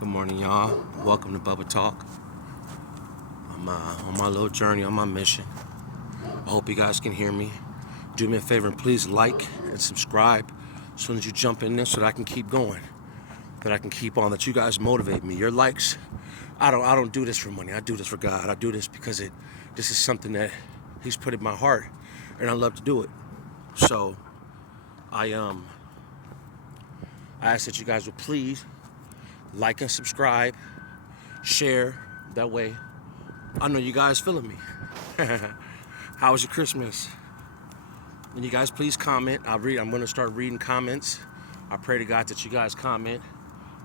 Good morning, y'all. Welcome to Bubba Talk. I'm on my little journey, on my mission. I hope you guys can hear me. Do me a favor and please like and subscribe as soon as you jump in there so that I can keep going, that I can keep on, that you guys motivate me. Your likes, I don't do this for money. I do this for God. I do this because this is something that He's put in my heart, and I love to do it. So I ask that you guys would please like and subscribe, share. That way, I know you guys feeling me. How was your Christmas? And you guys please comment. I'm going to start reading comments. I pray to God that you guys comment.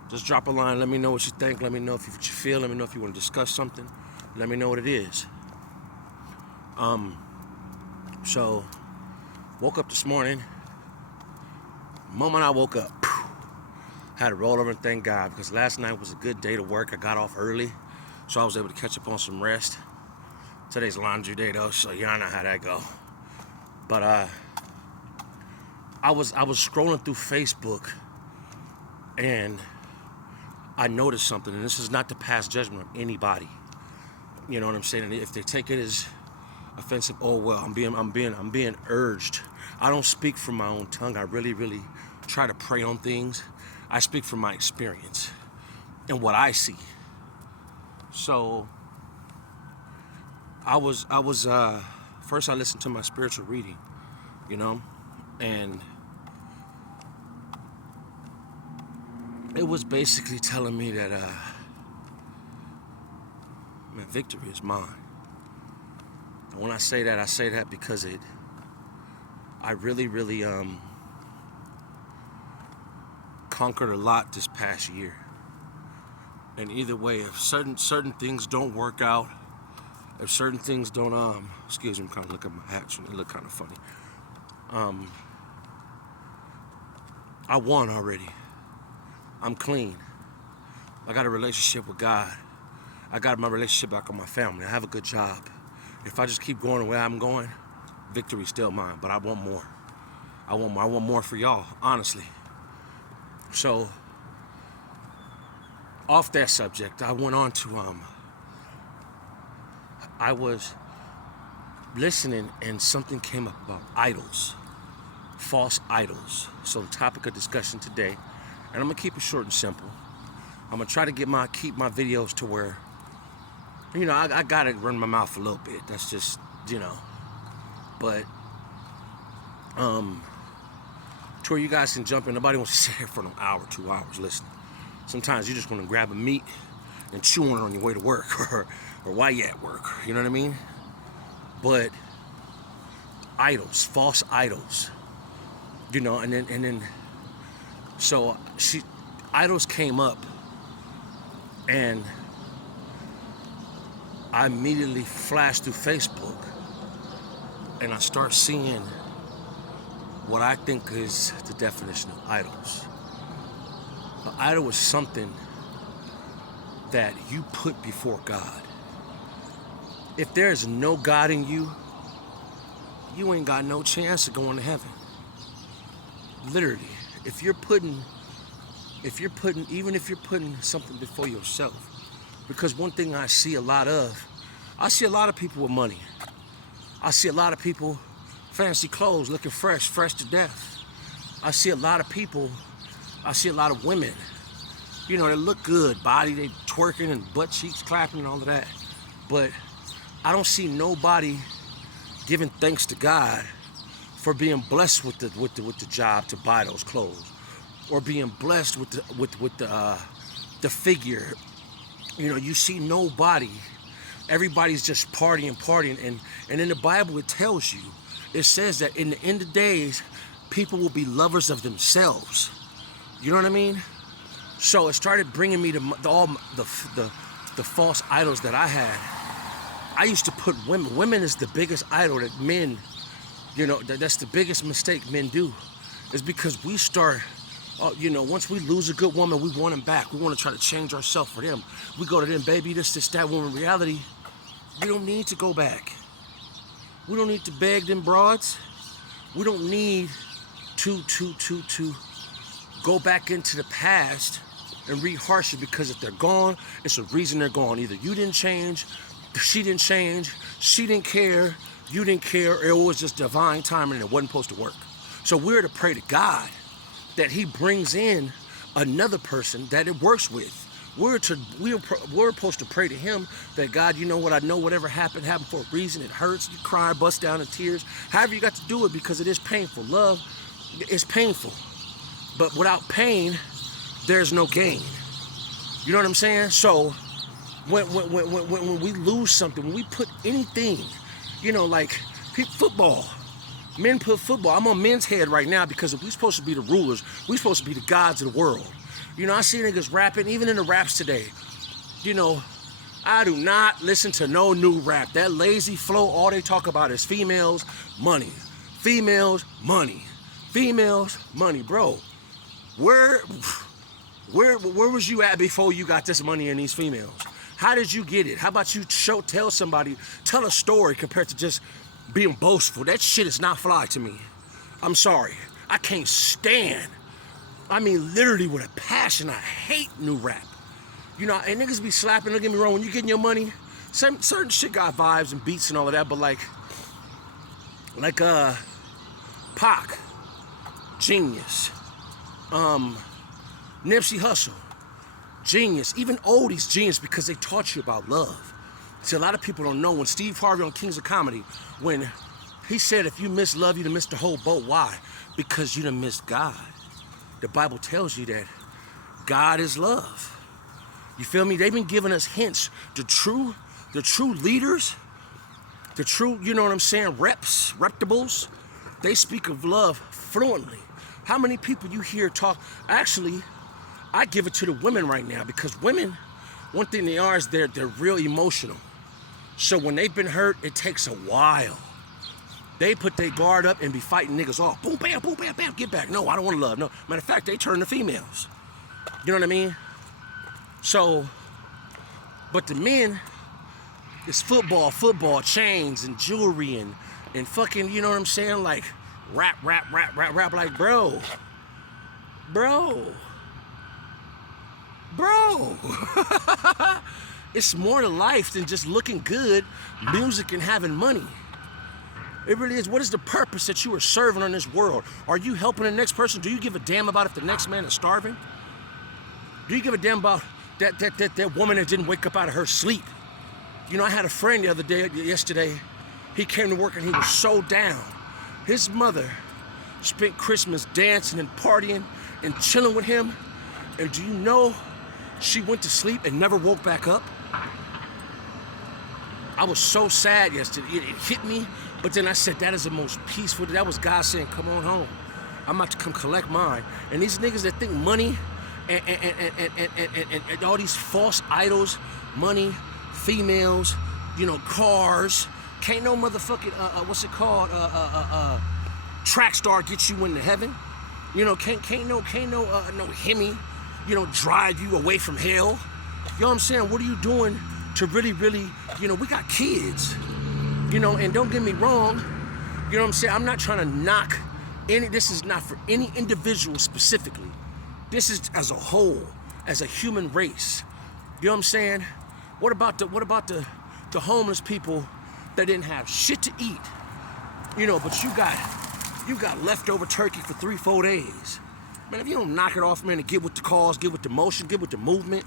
Just drop a line. Let me know what you think. Let me know what you feel. Let me know if you want to discuss something. Let me know what it is. So, woke up this morning. The moment I woke up, had to roll over and thank God because last night was a good day to work. I got off early, so I was able to catch up on some rest. Today's laundry day though, so y'all know how that go. But I was scrolling through Facebook and I noticed something, and this is not to pass judgment on anybody. You know what I'm saying? And if they take it as offensive, oh well, I'm being urged. I don't speak from my own tongue. I really try to pray on things. I speak from my experience and what I see. So I was first I listened to my spiritual reading, and it was basically telling me that victory is mine. And when I say that because I really conquered a lot this past year. And either way, if certain things don't work out, if certain things don't excuse me, I'm kind of looking at my hat, it look kind of funny. I won already. I'm clean. I got a relationship with God. I got my relationship back with my family. I have a good job. If I just keep going the way I'm going, victory's still mine. But I want more. I want more for y'all, honestly. So, off that subject, I went on to I was listening and something came up about idols, false idols. So the topic of discussion today, and I'm gonna keep it short and simple. I'm gonna try to keep my videos to where, I gotta run my mouth a little bit. That's just, but to where you guys can jump in. Nobody wants to sit here for an hour, 2 hours listening. Sometimes you just want to grab a meat and chew on it on your way to work or while you're at work. You know what I mean? But idols, false idols, and then so idols came up, and I immediately flashed through Facebook, and I start seeing what I think is the definition of idols. An idol is something that you put before God. If there is no God in you, you ain't got no chance of going to heaven. Literally, even if you're putting something before yourself, because one thing I see a lot of people with money. I see a lot of people, fancy clothes, looking fresh to death. I see a lot of women, they look good, body, they twerking and butt cheeks clapping and all of that. But I don't see nobody giving thanks to God for being blessed with the job to buy those clothes, or being blessed with the figure. You see nobody. Everybody's just partying, and in the Bible it tells you, it says that in the end of days, people will be lovers of themselves. You know what I mean? So it started bringing me to all the false idols that I had. I used to put women. Women is the biggest idol that men, that's the biggest mistake men do, is because we start, once we lose a good woman, we want them back. We want to try to change ourselves for them. We go to them, baby, this, that. When in reality, we don't need to go back. We don't need to beg them broads. We don't need to go back into the past and rehash it, because if they're gone, it's a reason they're gone. Either you didn't change, she didn't change, she didn't care, you didn't care, it was just divine timing and it wasn't supposed to work. So we're to pray to God that he brings in another person that it works with. We're supposed to pray to him that, God, you know what, I know whatever happened for a reason. It hurts, you cry, bust down in tears. However you got to do it, because it is painful. Love is painful. But without pain, there's no gain. You know what I'm saying? So when we lose something, when we put anything, you know, like football, men put football. I'm on men's head right now because if we're supposed to be the rulers, we're supposed to be the gods of the world. You know, I see niggas rapping, even in the raps today. You know, I do not listen to no new rap. That lazy flow, all they talk about is females, money. Females, money. Females, money. Bro, where was you at before you got this money and these females? How did you get it? How about you tell somebody, tell a story compared to just being boastful? That shit is not fly to me. I'm sorry. I can't stand. I mean, literally with a passion, I hate new rap. You know, and niggas be slapping, don't get me wrong, when you getting your money, certain shit got vibes and beats and all of that, but like Pac, genius. Nipsey Hussle, genius. Even oldies, genius, because they taught you about love. See, a lot of people don't know, when Steve Harvey on Kings of Comedy, when he said, if you miss love, you done missed the whole boat. Why? Because you done missed God. The Bible tells you that God is love. You feel me? They've been giving us hints. The true leaders, the true, you know what I'm saying, reputables, they speak of love fluently. How many people you hear talk? Actually, I give it to the women right now, because women, one thing they are is they're real emotional. So when they've been hurt, it takes a while. They put their guard up and be fighting niggas off. Boom, bam, get back. No, I don't want to love. No, matter of fact, they turn to females. You know what I mean? So, but the men, it's football, chains and jewelry and fucking, you know what I'm saying? Like rap, like bro. It's more to life than just looking good, music, and having money. It really is. What is the purpose that you are serving on this world? Are you helping the next person? Do you give a damn about if the next man is starving? Do you give a damn about that woman that didn't wake up out of her sleep? You know, I had a friend yesterday, he came to work and he was so down. His mother spent Christmas dancing and partying and chilling with him. And do you know she went to sleep and never woke back up? I was so sad yesterday. It hit me. But then I said, that is the most peaceful. That was God saying, come on home. I'm about to come collect mine. And these niggas that think money and all these false idols, money, females, you know, cars, can't no motherfucking, track star get you into heaven. You know, can't no Hemi, you know, drive you away from hell. You know what I'm saying? What are you doing to really, you know, we got kids. You know, and don't get me wrong, you know what I'm saying? I'm not trying to knock this is not for any individual specifically. This is as a whole, as a human race. You know what I'm saying? What about the homeless people that didn't have shit to eat? You know, but you got leftover turkey for 3-4 days. Man, if you don't knock it off, man, and get with the cause, get with the motion, get with the movement,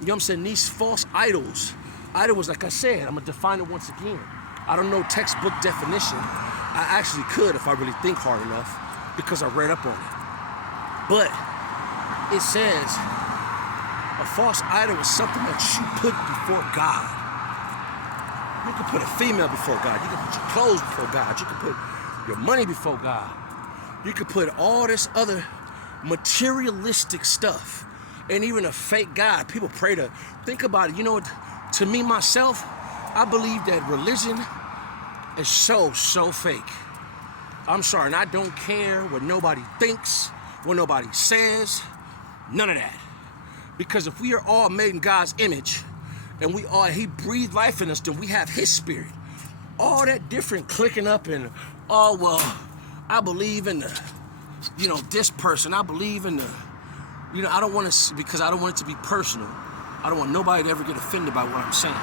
you know what I'm saying? These false idols, like I said, I'm gonna define it once again. I don't know textbook definition. I actually could if I really think hard enough, because I read up on it. But it says a false idol is something that you put before God. You can put a female before God. You can put your clothes before God. You can put your money before God. You can put all this other materialistic stuff, and even a fake God. People pray to, think about it. You know what? To me, myself, I believe that religion is so fake. I'm sorry, and I don't care what nobody thinks, what nobody says, none of that. Because if we are all made in God's image, and he breathed life in us, then we have his spirit. All that different clicking up and, oh, well, I believe in the, you know, this person, I believe in the You know, I don't want to, because I don't want it to be personal. I don't want nobody to ever get offended by what I'm saying.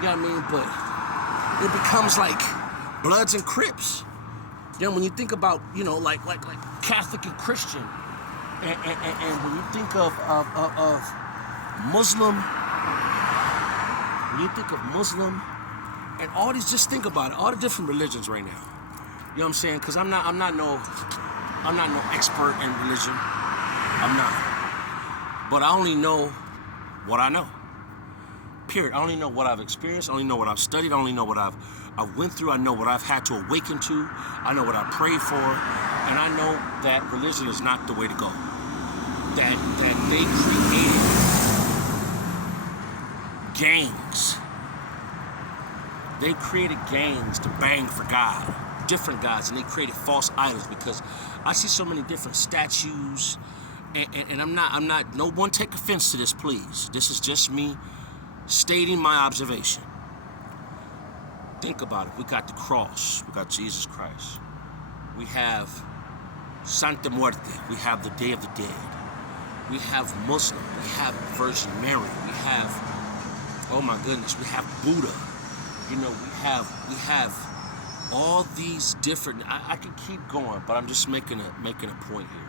You know what I mean? But it becomes like Bloods and Crips. You know, when you think about, you know, like Catholic and Christian, and when you think of Muslim, and all these, just think about it, all the different religions right now. You know what I'm saying? Because I'm not no expert in religion. I'm not. But I only know what I know. Period. I only know what I've experienced. I only know what I've studied. I only know what I've went through. I know what I've had to awaken to. I know what I prayed for. And I know that religion is not the way to go. That they created gangs. They created gangs to bang for God. Different gods. And they created false idols, because I see so many different statues. And I'm not, no one take offense to this, please. This is just me stating my observation. Think about it. We got the cross. We got Jesus Christ. We have Santa Muerte. We have the Day of the Dead. We have Muslim. We have Virgin Mary. We have, oh my goodness, we have Buddha. You know, we have all these different, I can keep going, but I'm just making a point here.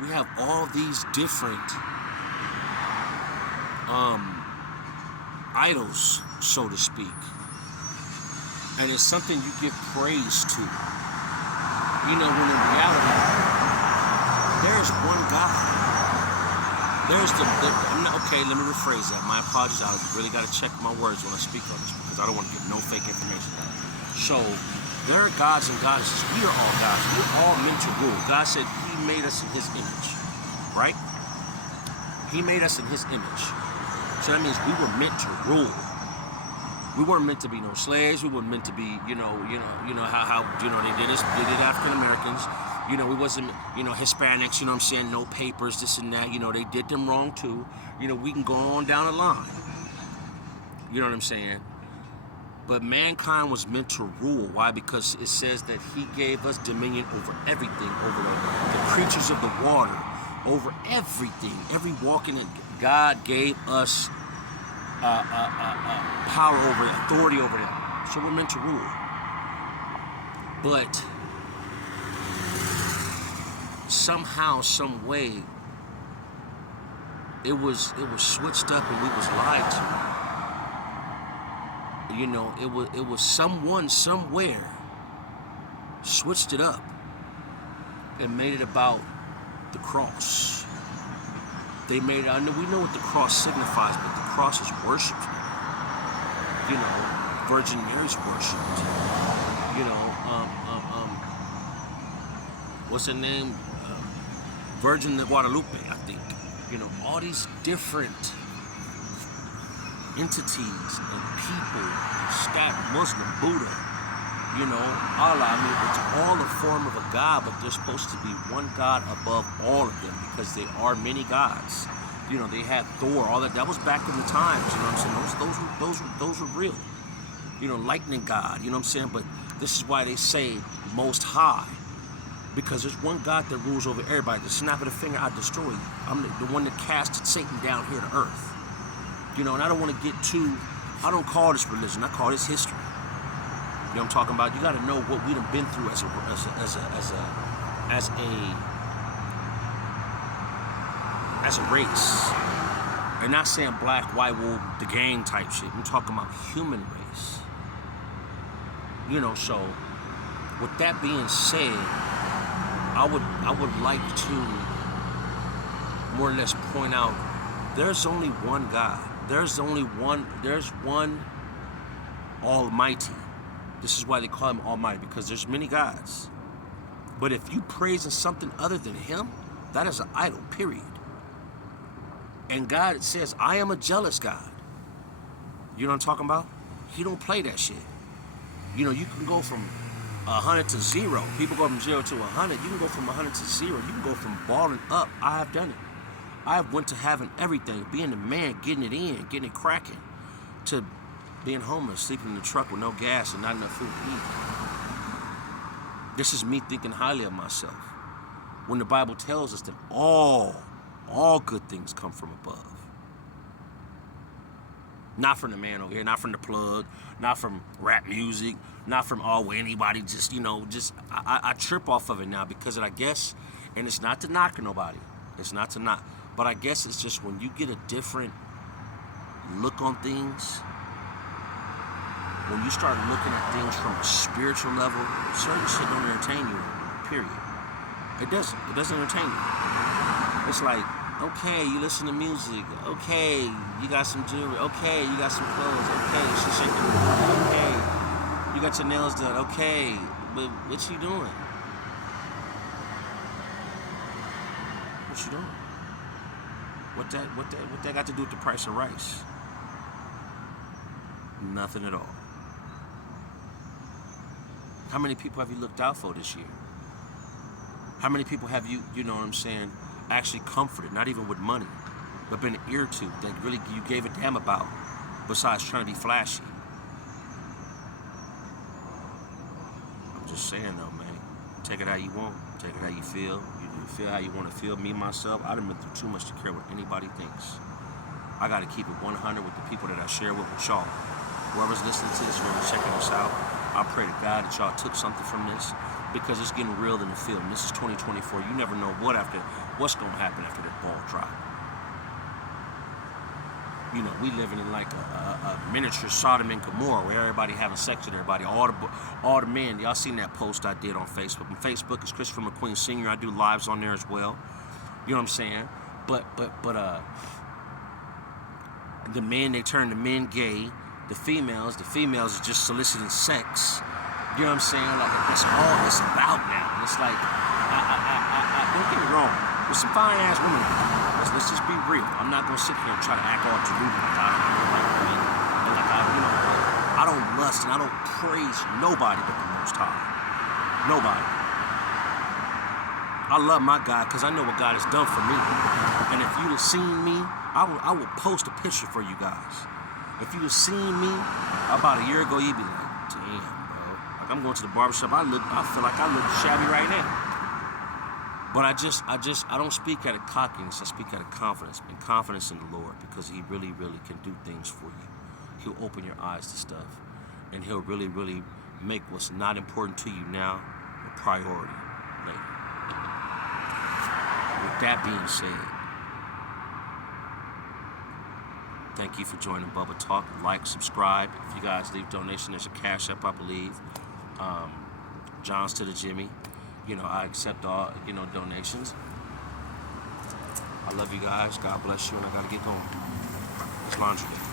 We have all these different idols, so to speak. And it's something you give praise to. You know, when in reality, there is one God. Okay, let me rephrase that. My apologies, I really got to check my words when I speak on this, because I don't want to give no fake information. So, there are gods and goddesses. We are all gods. We're all meant to rule. God said He made us in His image, right? He made us in His image. So that means we were meant to rule. We weren't meant to be no slaves. We weren't meant to be, you know how they did African Americans. You know, we wasn't, Hispanics. You know what I'm saying? No papers, this and that. You know, they did them wrong too. You know, we can go on down the line. You know what I'm saying? But mankind was meant to rule. Why? Because it says that He gave us dominion over everything, over the creatures of the water, over everything, every walking in. God gave us power over it, authority over them. So we're meant to rule. But somehow, some way, it was switched up and we was lied to. You know, it was someone somewhere switched it up and made it about the cross. They made it, we know what the cross signifies, but the cross is worshipped. You know, Virgin Mary's worshipped. You know, what's her name? Virgin de Guadalupe, I think. You know, all these different entities and people, Muslim, Buddha, you know, Allah. I mean, it's all a form of a God, but there's supposed to be one God above all of them, because there are many gods. You know, they had Thor, all that. That was back in the times. You know what I'm saying? Those were real. You know, lightning God. You know what I'm saying? But this is why they say Most High, because there's one God that rules over everybody. The snap of the finger, I destroy you. I'm the one that casted Satan down here to earth. You know, and I don't want to get too. I don't call this religion. I call this history. You know what I'm talking about? You got to know what we done been through as a race. And not saying black, white, wool, the gang type shit. I'm talking about human race. You know, so with that being said, I would like to more or less point out there's only one God. There's one Almighty. This is why they call Him Almighty, because there's many gods. But if you praise in something other than Him, that is an idol, period. And God says, I am a jealous God. You know what I'm talking about? He don't play that shit. You know, you can go from 100 to 0. People go from 0 to 100. You can go from 100 to 0. You can go from balling up. I have done it. I went to having everything, being a man, getting it in, getting it cracking, to being homeless, sleeping in the truck with no gas and not enough food to eat. This is me thinking highly of myself. when the Bible tells us that all good things come from above. Not from the man over here, not from the plug, not from rap music, not from anybody just, I trip off of it now because I guess, and it's not to knock nobody, it's not to knock, but I guess it's just when you get a different look on things, when you start looking at things from a spiritual level, certain shit don't entertain you, period. It doesn't entertain you. It's like, okay, you listen to music, okay, you got some jewelry, okay, you got some clothes, okay, she's shaking, okay, you got your nails done, okay, but what you doing? What you doing? What that got to do with the price of rice? Nothing at all. How many people have you looked out for this year? How many people have you, actually comforted, not even with money, but been an ear to, that really you gave a damn about, besides trying to be flashy? I'm just saying though, man. Take it how you want, take it how you feel. You feel how you want to feel. Me, myself, I done been through too much to care what anybody thinks. I gotta keep it 100 with the people that I share with y'all. Whoever's listening to this, whoever's checking us out, I pray to God that y'all took something from this, because it's getting real in the field. And this is 2024. You never know what's gonna happen after that ball drop. We living in like a miniature Sodom and Gomorrah, where everybody having sex with everybody. All the men. Y'all seen that post I did on Facebook? And Facebook is Christopher McQueen Sr. I do lives on there as well. You know what I'm saying? But the men, they turn the men gay. The females are just soliciting sex. You know what I'm saying? Like, that's all it's about now. It's like, I don't get me wrong. There's some fine ass women out there. Let's just be real. I'm not gonna sit here and try to act all deluded like I don't lust and I don't praise nobody but the Most High. Nobody. I love my God because I know what God has done for me. And if you'd have seen me, I will post a picture for you guys. If you'd have seen me about a year ago, you'd be like, damn, bro. Like, I'm going to the barbershop. I feel like I look shabby right now. But I don't speak out of cockiness. I speak out of confidence, and confidence in the Lord, because He really, really can do things for you. He'll open your eyes to stuff, and He'll really, really make what's not important to you now a priority later. With that being said, thank you for joining Bubba Talk. Like, subscribe. If you guys leave donation, there's a Cash App, I believe. John's to the Jimmy. I accept all, donations. I love you guys. God bless you, and I gotta get going. It's laundry day.